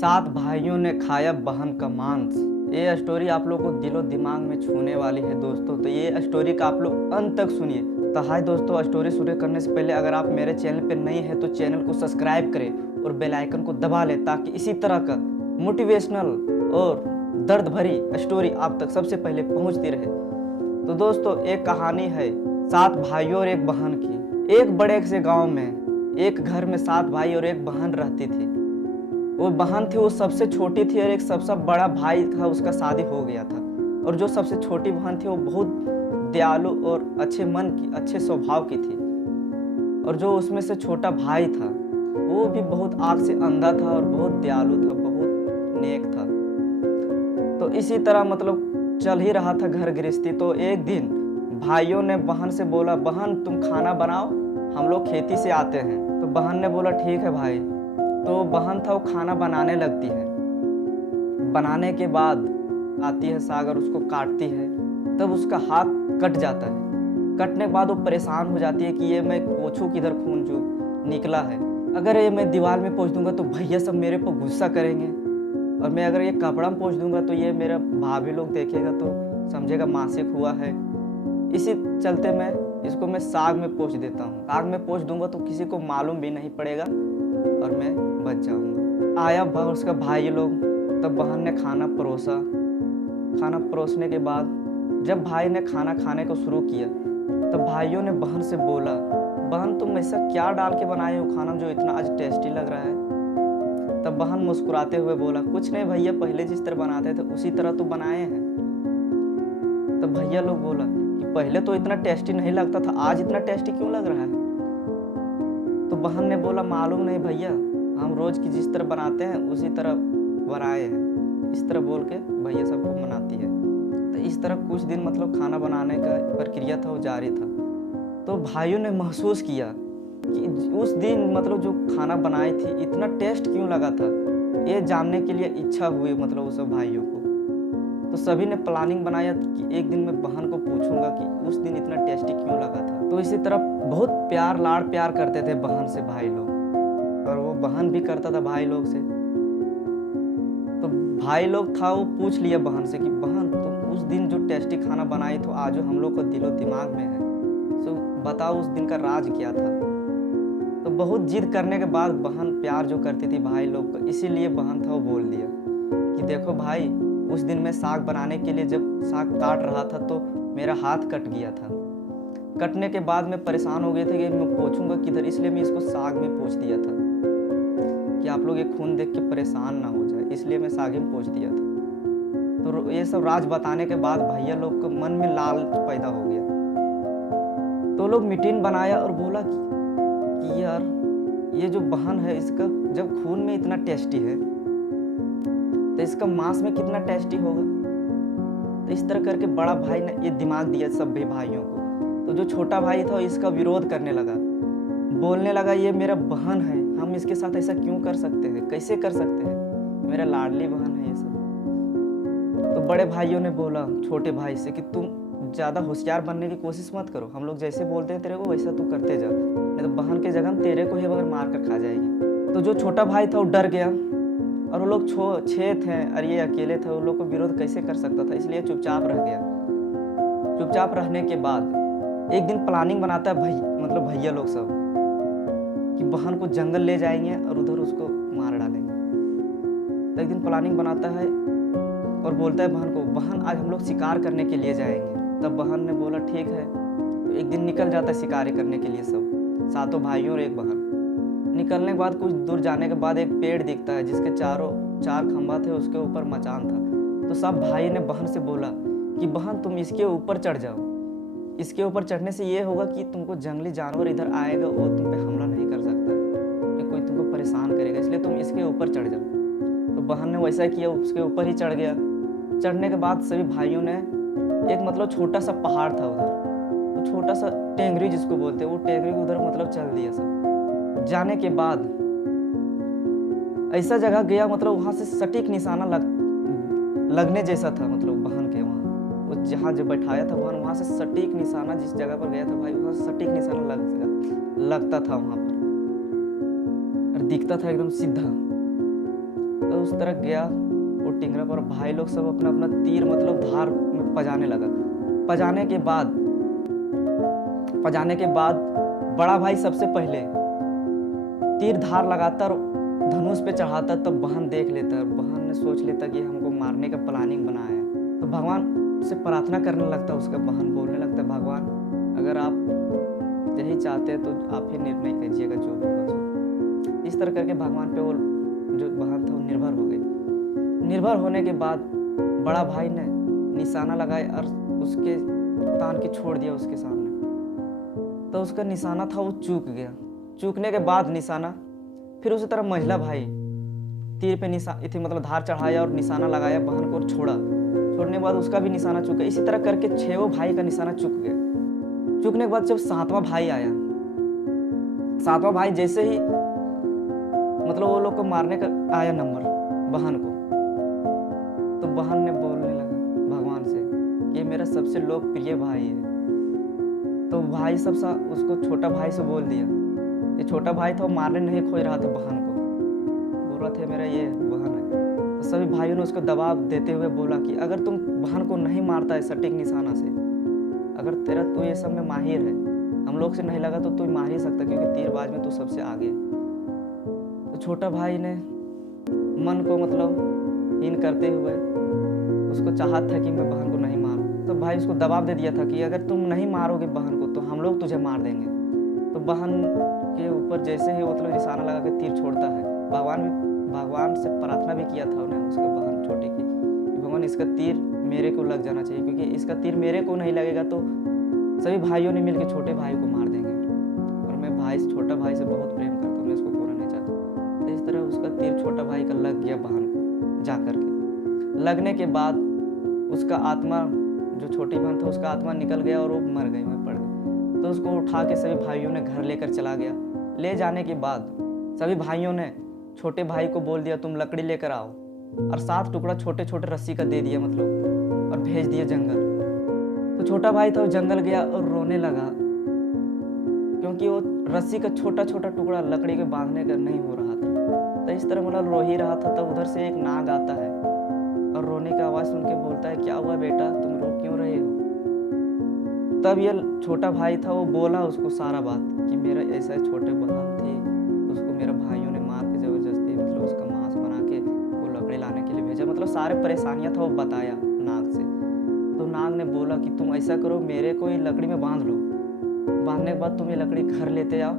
सात भाइयों ने खाया बहन का मांस। ये स्टोरी आप लोग को दिलो दिमाग में छूने वाली है दोस्तों, तो ये स्टोरी का आप लोग अंत तक सुनिए। तो हाय दोस्तों, स्टोरी शुरू करने से पहले अगर आप मेरे चैनल पर नए हैं तो चैनल को सब्सक्राइब करें और बेल आइकन को दबा लें ताकि इसी तरह का मोटिवेशनल और दर्द भरी स्टोरी आप तक सबसे पहले पहुंचती रहे। तो दोस्तों, एक कहानी है सात भाइयों और एक बहन की। एक बड़े से गांव में एक घर में सात भाई और एक बहन रहती थी। वो बहन थी, वो सबसे छोटी थी और एक सबसे बड़ा भाई था, उसका शादी हो गया था। और जो सबसे छोटी बहन थी वो बहुत दयालु और अच्छे मन की, अच्छे स्वभाव की थी। और जो उसमें से छोटा भाई था वो भी बहुत आग से अंधा था और बहुत दयालु था, बहुत नेक था। तो इसी तरह मतलब चल ही रहा था घर गृहस्थी। तो एक दिन भाइयों ने बहन से बोला, बहन तुम खाना बनाओ, हम लोग खेती से आते हैं। तो बहन ने बोला ठीक है भाई। तो बहन था वो खाना बनाने लगती है। बनाने के बाद आती है साग और उसको काटती है, तब उसका हाथ कट जाता है। कटने के बाद वो परेशान हो जाती है कि ये मैं पोंछूं किधर, खून जो निकला है। अगर ये मैं दीवार में पोंछ दूंगा तो भैया सब मेरे पर गुस्सा करेंगे, और मैं अगर ये कपड़ा में पोंछ दूंगा तो ये मेरा भाभी लोग देखेगा तो समझेगा मासिक हुआ है। इसी चलते मैं साग में पोंछ देता हूँ। साग में पोंछ दूंगा तो किसी को मालूम भी नहीं पड़ेगा और मैं बच जाऊंगा। आया उसका भाई लोग, तब बहन ने खाना परोसा। खाना परोसने के बाद जब भाई ने खाना खाने को शुरू किया तब भाइयों ने बहन से बोला, बहन तुम ऐसा क्या डाल के बनाए हो खाना जो इतना आज टेस्टी लग रहा है। तब बहन मुस्कुराते हुए बोला, कुछ नहीं भैया, पहले जिस तरह बनाते थे उसी तरह तो बनाए हैं। तब भैया लोग बोला कि पहले तो इतना टेस्टी नहीं लगता था, आज इतना टेस्टी क्यों लग रहा है। तो बहन ने बोला, मालूम नहीं भैया, हम रोज की जिस तरह बनाते हैं उसी तरह बनाए हैं। इस तरह बोल के भैया सबको मनाती है। तो इस तरह कुछ दिन मतलब खाना बनाने का प्रक्रिया था वो जारी था। तो भाइयों ने महसूस किया कि उस दिन मतलब जो खाना बनाई थी इतना टेस्ट क्यों लगा था। ये जानने के लिए इच्छा हुई मतलब उस भाइयों को। तो सभी ने प्लानिंग बनाया कि एक दिन मैं बहन को पूछूंगा कि उस दिन इतना टेस्टी क्यों लगा था। तो इसी तरह बहुत प्यार लाड़ प्यार करते थे बहन से भाई लोग, और वो बहन भी करता था भाई लोग से। तो भाई लोग था वो पूछ लिया बहन से कि बहन तुम उस दिन जो टेस्टी खाना बनाई तो आज हम लोग को दिलो दिमाग में है, तो बताओ उस दिन का राज क्या था। तो बहुत जिद करने के बाद बहन प्यार जो करती थी भाई लोग को, इसीलिए बहन था वो बोल दिया कि देखो भाई, उस दिन मैं साग बनाने के लिए जब साग काट रहा था तो मेरा हाथ कट गया था। कटने के बाद मैं परेशान हो गए थे कि मैं पोंछूंगा किधर, इसलिए मैं इसको साग में पोंछ दिया था कि आप लोग ये खून देख के परेशान ना हो जाए, इसलिए मैं साग में पोंछ दिया था। तो ये सब राज बताने के बाद भैया लोग को मन में लालच पैदा हो गया। तो लोग मीटिंग बनाया और बोला कि यार ये जो बहन है इसका जब खून में इतना टेस्टी है तो इसका मांस में कितना टेस्टी होगा। तो इस तरह करके बड़ा भाई ने ये दिमाग दिया सभी भाइयों को। तो जो छोटा भाई था इसका विरोध करने लगा, बोलने लगा ये मेरा बहन है, हम इसके साथ ऐसा क्यों कर सकते हैं, कैसे कर सकते हैं, मेरा लाडली बहन है ये सब। तो बड़े भाइयों ने बोला छोटे भाई से कि तुम ज़्यादा होशियार बनने की कोशिश मत करो, हम लोग जैसे बोलते हैं तेरे को वैसा तू करते जा, नहीं तो बहन के जगह तेरे को ही अगर मार कर खा जाएगी। तो जो छोटा भाई था वो डर गया, और वो लोग 6 थे और ये अकेले थे, वो लोग को विरोध कैसे कर सकता था, इसलिए चुपचाप रह गया। चुपचाप रहने के बाद एक दिन प्लानिंग बनाता है मतलब भैया लोग सब कि बहन को जंगल ले जाएंगे और उधर उसको मार डालेंगे। तो एक दिन प्लानिंग बनाता है और बोलता है बहन को, बहन आज हम लोग शिकार करने के लिए जाएंगे। तब बहन ने बोला ठीक है। तो एक दिन निकल जाता है शिकारी करने के लिए सब, सातों भाइयों और एक बहन। निकलने के बाद कुछ दूर जाने के बाद एक पेड़ दिखता है जिसके चार खंभा थे, उसके ऊपर मचान था। तो सब भाई ने बहन से बोला कि बहन तुम इसके ऊपर चढ़ जाओ, इसके ऊपर चढ़ने से ये होगा कि तुमको जंगली जानवर इधर आएगा, वो तुम पे हमला नहीं कर सकता कि कोई तुमको परेशान करेगा, इसलिए तुम इसके ऊपर चढ़ जाओ। तो बहन ने वैसा किया, उसके ऊपर ही चढ़ गया। चढ़ने के बाद सभी भाइयों ने एक मतलब छोटा सा पहाड़ था उधर, तो छोटा सा टेंगरी जिसको बोलते हैं, वो टेंगरी को उधर मतलब चल दिया सब। जाने के बाद ऐसा जगह गया मतलब वहां से सटीक निशाना लगने जैसा था, मतलब बहन के वहां वो जहाँ जब बैठाया था बहन, वहां से सटीक निशाना जिस जगह पर गया था भाई, वहां से सटीक निशाना लगता था वहां पर, और दिखता था एकदम सीधा। तो तो उस तरह गया वो टिंगरा पर। भाई लोग सब अपना अपना तीर मतलब धार में पजाने लगा। पजाने के बाद बड़ा भाई सबसे पहले तीर धार लगाता और धनुष पे चढ़ाता, तब बहन देख लेता और बहन ने सोच लेता कि हमको मारने का प्लानिंग बनाया है। तो भगवान से प्रार्थना करने लगता। उसका बहन बोलने लगता, भगवान अगर आप यही चाहते हैं तो आप ही निर्णय कीजिएगा जो होगा सो। इस तरह करके भगवान पे वो जो बहन था वो निर्भर हो गई। निर्भर होने के बाद बड़ा भाई ने निशाना लगाया और उसके तान के छोड़ दिया उसके सामने। तो उसका निशाना था वो चूक गया। चूकने के बाद निशाना फिर उसी तरह महिला भाई तीर पे मतलब धार चढ़ाया और निशाना लगाया बहन को और छोड़ा। छोड़ने के बाद उसका भी निशाना चूक गया। इसी तरह करके 6 भाई का निशाना चूक गया। चूकने के बाद जब 7वां भाई आया, 7वां भाई जैसे ही मतलब वो लोग को मारने का आया नंबर बहन को, तो बहन ने बोलने लगा भगवान से कि ये मेरा सबसे लोकप्रिय भाई है। तो भाई सब उसको छोटा भाई से बोल दिया। ये छोटा भाई था वो मारने नहीं खोज रहा था बहन को, बोल रहा था मेरा ये बहन है। तो सभी भाइयों ने उसको दबाव देते हुए बोला कि अगर तुम बहन को नहीं मारता है सटीक निशाना से, अगर तू ये सब में माहिर है, हम लोग से नहीं लगा तो तू मार ही सकता क्योंकि तीरबाज में तू सबसे आगे है। तो छोटा भाई ने मन को मतलब हीन करते हुए उसको चाहत था कि मैं बहन को नहीं मारूं। तो भाई उसको दबाव दे दिया था कि अगर तुम नहीं मारोगे बहन को तो हम लोग तुझे मार देंगे। तो बहन के ऊपर जैसे ही मतलब निशाना लगा के तीर छोड़ता है, भगवान से प्रार्थना भी किया था उन्हें उसका बहन छोटी की, भगवान इसका तीर मेरे को लग जाना चाहिए, क्योंकि इसका तीर मेरे को नहीं लगेगा तो सभी भाइयों ने मिलकर छोटे भाई को मार देंगे और मैं छोटा भाई से बहुत प्रेम करता हूँ, मैं इसको खोना नहीं चाहता। तो इस तरह उसका तीर छोटा भाई का लग गया बहन को जा करके। लगने के बाद उसका आत्मा, जो छोटी बहन था उसका आत्मा निकल गया और वो मर गई, वहीं पड़ गई। तो उसको उठा के सभी भाइयों ने घर लेकर चला गया। ले जाने के बाद सभी भाइयों ने छोटे भाई को बोल दिया तुम लकड़ी लेकर आओ, और 7 टुकड़ा छोटे छोटे रस्सी का दे दिया मतलब, और भेज दिया जंगल। तो छोटा भाई था वो जंगल गया और रोने लगा, क्योंकि वो रस्सी का छोटा छोटा टुकड़ा लकड़ी के बांधने का नहीं हो रहा था। तो इस तरह मतलब रो ही रहा था। तब उधर से एक नाग आता है और रोने की आवाज़ सुन के बोलता है क्या हुआ बेटा, तुम रो क्यों रहे हो। तब ये छोटा भाई था वो बोला उसको सारा बात कि मेरा ऐसा छोटे बहन थी, उसको मेरे भाइयों ने मार के ज़बरदस्ती मतलब उसका मांस बना के वो लकड़ी लाने के लिए भेजा, मतलब सारे परेशानियां था वो बताया नाग से। तो नाग ने बोला कि तुम ऐसा करो, मेरे को ये लकड़ी में बांध लो, बांधने के बाद तुम ये लकड़ी घर लेते आओ,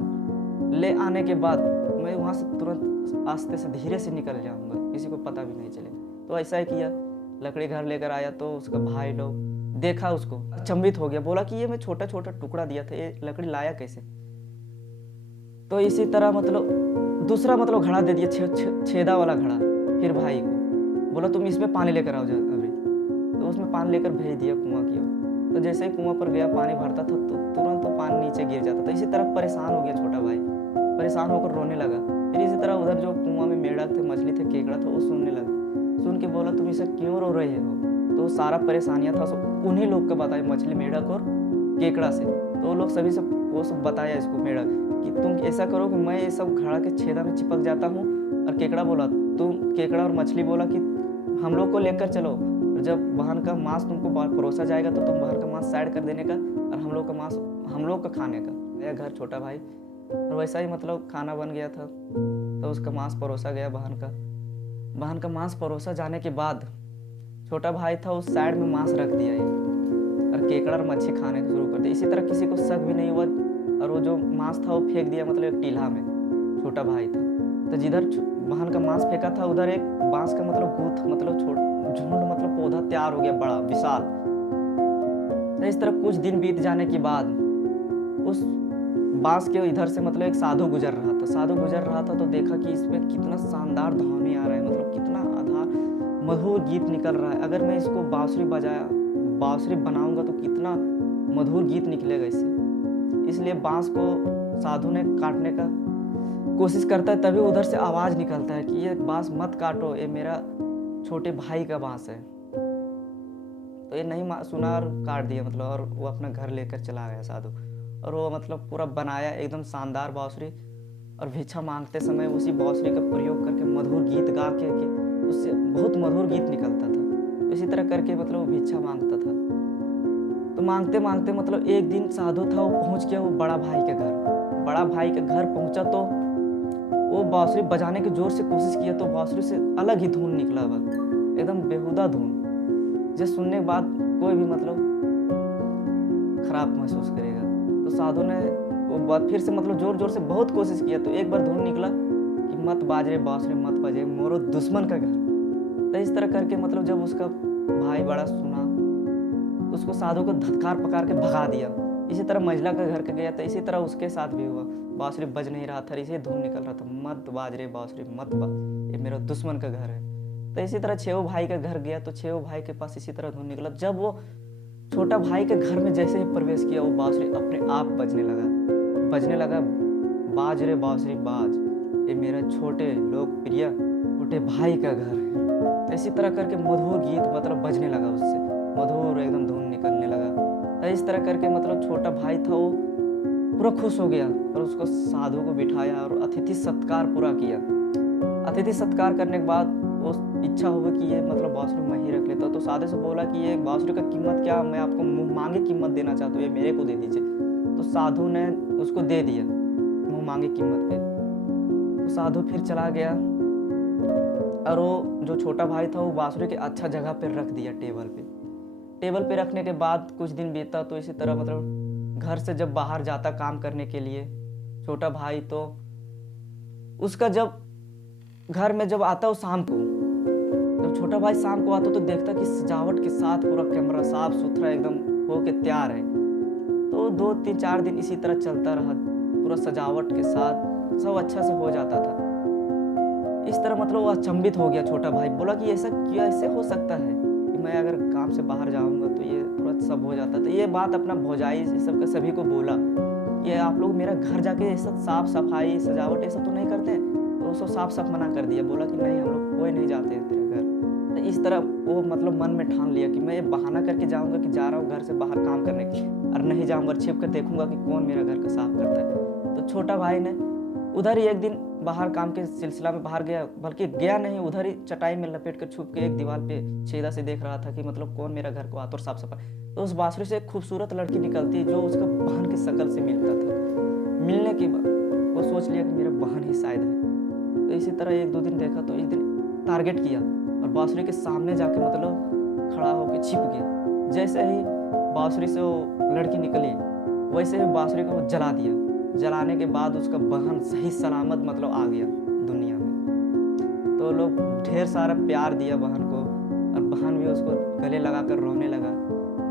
ले आने के बाद मैं वहाँ से तुरंत आस्ते से धीरे से निकल जाऊँगा, किसी को पता भी नहीं चलेगा। तो ऐसा ही किया, लकड़ी घर लेकर आया। तो उसका भाई लोग देखा, उसको अचंभित हो गया, बोला कि ये मैं छोटा छोटा टुकड़ा दिया था, ये लकड़ी लाया कैसे। तो इसी तरह मतलब दूसरा मतलब घड़ा दे दिया, छेदा वाला घड़ा। फिर भाई को बोला तुम इसमें पानी लेकर आओ अभी। तो उसमें पानी लेकर भेज दिया कुआं की ओर। तो जैसे ही कुआं पर गया, पानी भरता था तो तुरंत तो पानी नीचे गिर जाता था। इसी तरह परेशान हो गया छोटा भाई, परेशान होकर रोने लगा। फिर इसी तरह उधर जो कुआं में मेढक थे, मछली थे, केकड़ा था, वो सुनने लगा। सुन के बोला तुम इसे क्यों रो रहे हो। तो सारा परेशानियां था उन्हीं लोग का बताया, मछली, मेढक और केकड़ा से। तो वो लोग सभी से वो सब बताया इसको मेढक कि तुम ऐसा करो कि मैं ये सब घड़ा के छेदा में चिपक जाता हूँ। और केकड़ा बोला केकड़ा और मछली बोला कि हम लोग को लेकर चलो, जब बहन का मांस तुमको परोसा जाएगा तो तुम बहन का मांस साइड कर देने का और हम लोग का मांस हम लोग का खाने का। यह घर छोटा भाई, और वैसा ही मतलब खाना बन गया था। तो उसका मांस परोसा गया बहन का मांस परोसा जाने के बाद छोटा भाई था उस साइड में मांस रख दिया ये, और केकड़ा और मच्छी खाने को शुरू कर दिया। इसी तरह किसी को शक भी नहीं हुआ, और वो जो मांस था वो फेंक दिया मतलब एक टीला में। छोटा भाई था तो जिधर बहन का मांस फेंका था उधर एक बांस का मतलब गुथ मतलब झुंड मतलब पौधा तैयार हो गया, बड़ा विशाल। तो इस तरह कुछ दिन बीत जाने के बाद उस बांस के इधर से मतलब एक साधु गुजर रहा था। तो देखा कि इसमें कितना शानदार ध्वनि आ रहा है, मतलब कितना आधार मधुर गीत निकल रहा है। अगर मैं इसको बांसुरी बनाऊंगा तो कितना मधुर गीत निकलेगा इससे। इसलिए बांस को साधु ने काटने का कोशिश करता है, तभी उधर से आवाज निकलता है कि ये बांस मत काटो, ये मेरा छोटे भाई का बांस है। तो ये नहीं सुना और काट दिया मतलब, और वो अपना घर लेकर चला गया साधु। और वो मतलब पूरा बनाया एकदम शानदार बांसुरी, और भिक्षा मांगते समय उसी बांसुरी का प्रयोग करके मधुर गीत गा के उससे बहुत मधुर गीत निकलता था। इसी तरह करके मतलब वो भिक्षा मांगता था। तो मांगते मांगते मतलब एक दिन साधु था, वो पहुंच गया वो बड़ा भाई के घर। बड़ा भाई के घर पहुंचा तो वो बांसुरी बजाने की जोर से कोशिश किया, तो बांसुरी से अलग ही धुन निकला, वह एकदम बेहुदा धुन, जिसे सुनने के बाद कोई भी मतलब खराब महसूस करेगा। तो साधु ने वो बात फिर से मतलब जोर जोर से बहुत कोशिश किया, तो एक बार धुन निकला कि मत बाज रे बांसुरी मत बजे मोरो दुश्मन का घर। तो इस तरह करके मतलब जब उसका भाई बड़ा सुना तो उसको साधु को धत्कार पकार के भगा दिया। इसी तरह मंझला का घर का गया, तो इसी तरह उसके साथ भी हुआ। बांसुरी बज नहीं रहा था, इसे धुन निकल रहा था, मत बाज रे बांसुरी मत बाज, ये मेरा दुश्मन का घर है। तो इसी तरह छेव भाई का घर गया, तो छेव भाई के पास इसी तरह धुन निकला। जब वो छोटा भाई के घर में जैसे ही प्रवेश किया, वो बांसुरी अपने आप बजने लगा, बाज रे बांसुरी बाज, ये मेरा छोटे लोकप्रिय छोटे भाई का घर है। तो इसी तरह करके मधुर गीत मतलब बजने लगा, उससे मधुर एकदम धुन निकलने लगा। तो इस तरह करके मतलब छोटा भाई था वो पूरा खुश हो गया और उसको साधु को बिठाया और अतिथि सत्कार पूरा किया। अतिथि सत्कार करने के बाद वो इच्छा हो गई कि ये मतलब बांसुरी मैं ही रख लेता। तो साधु से बोला कि ये बांसुरी का कीमत क्या, मैं आपको मुँह मांगे कीमत देना चाहता हूँ, ये मेरे को दे दीजिए। तो साधु ने उसको दे दिया मुँह मांगे कीमत पे। तो साधु फिर चला गया और वो जो छोटा भाई था वो बांसुरी के अच्छा जगह पर रख दिया, टेबल पे रखने के बाद कुछ दिन बीता। तो इसी तरह मतलब घर से जब बाहर जाता काम करने के लिए छोटा भाई, तो उसका जब घर में जब आता वो शाम को, जब छोटा भाई शाम को आता तो देखता कि सजावट के साथ पूरा कमरा साफ सुथरा एकदम हो के तैयार है। तो 2-3-4 दिन इसी तरह चलता रहा, पूरा सजावट के साथ सब अच्छा से हो जाता था। इस तरह मतलब वो अचंभित हो गया छोटा भाई, बोला कि ऐसा क्या ऐसे हो सकता है कि मैं अगर काम से बाहर जाऊंगा तो ये तुरंत सब हो जाता। तो ये बात अपना भौजाई सब का सभी को बोला, ये आप लोग मेरा घर जाके ये सब साफ सफाई सजावट ये सब तो नहीं करते। तो उसको साफ मना कर दिया, बोला कि नहीं हम लोग कोई नहीं जाते हैं तेरे घर। तो इस तरह वो मतलब मन में ठान लिया कि मैं ये बहाना करके जाऊंगा कि जा रहा हूँ घर से बाहर काम करने के लिए, और नहीं जाऊंगा, छिप कर देखूंगा कि कौन मेरा घर का साफ करता है। तो छोटा भाई ने उधर ही एक दिन बाहर काम के सिलसिला में बाहर गया, बल्कि गया नहीं, उधर ही चटाई में लपेट कर छुप के एक दीवार पे छेदा से देख रहा था कि मतलब कौन मेरा घर को आता और साफ सफाई। तो उस बांसुरी से एक खूबसूरत लड़की निकलती जो उसका बहन की शक्ल से मिलता था। मिलने के बाद वो सोच लिया कि मेरा बहन ही शायद है। तो इसी तरह 1-2 दिन देखा, तो एक दिन टारगेट किया और बांसुरी के सामने जाके मतलब खड़ा होकर छिप गया। जैसे ही बांसुरी से वो लड़की निकली, वैसे ही बांसुरी को जला दिया। जलाने के बाद उसका बहन सही सलामत मतलब आ गया दुनिया में। तो लोग ढेर सारा प्यार दिया बहन को, और बहन भी उसको गले लगाकर रोने लगा।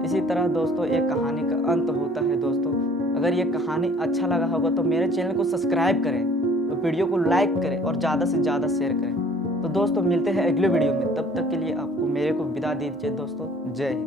इसी तरह दोस्तों एक कहानी का अंत होता है। दोस्तों अगर ये कहानी अच्छा लगा होगा तो मेरे चैनल को सब्सक्राइब करें, तो वीडियो को लाइक करें और ज़्यादा से ज़्यादा शेयर करें। तो दोस्तों मिलते हैं अगले वीडियो में, तब तक के लिए आपको मेरे को विदा दीजिए दोस्तों। जय हिंद।